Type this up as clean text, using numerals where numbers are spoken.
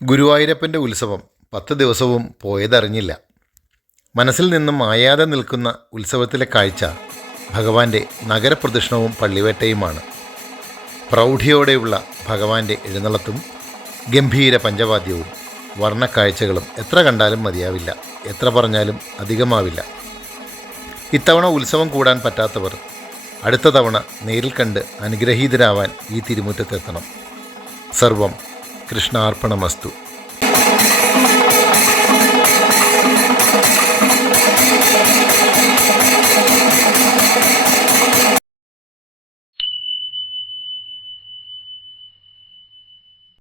ഗുരുവായൂരപ്പൻ്റെ ഉത്സവം 10 ദിവസവും പോയതറിഞ്ഞില്ല. മനസ്സിൽ നിന്നും മായാതെ നിൽക്കുന്ന ഉത്സവത്തിലെ കാഴ്ച ഭഗവാന്റെ നഗരപ്രദക്ഷിണവും പള്ളിവേട്ടയുമാണ്. പ്രൗഢിയോടെയുള്ള ഭഗവാന്റെ എഴുന്നള്ളത്തും ഗംഭീര പഞ്ചവാദ്യവും വർണ്ണക്കാഴ്ചകളും എത്ര കണ്ടാലും മതിയാവില്ല, എത്ര പറഞ്ഞാലും അധികമാവില്ല. ഇത്തവണ ഉത്സവം കൂടാൻ പറ്റാത്തവർ അടുത്ത തവണ നേരിൽ കണ്ട് അനുഗ്രഹീതരാവാൻ ഈ തിരുമുറ്റത്തെത്തണം. സർവം കൃഷ്ണാർപ്പണമസ്തു.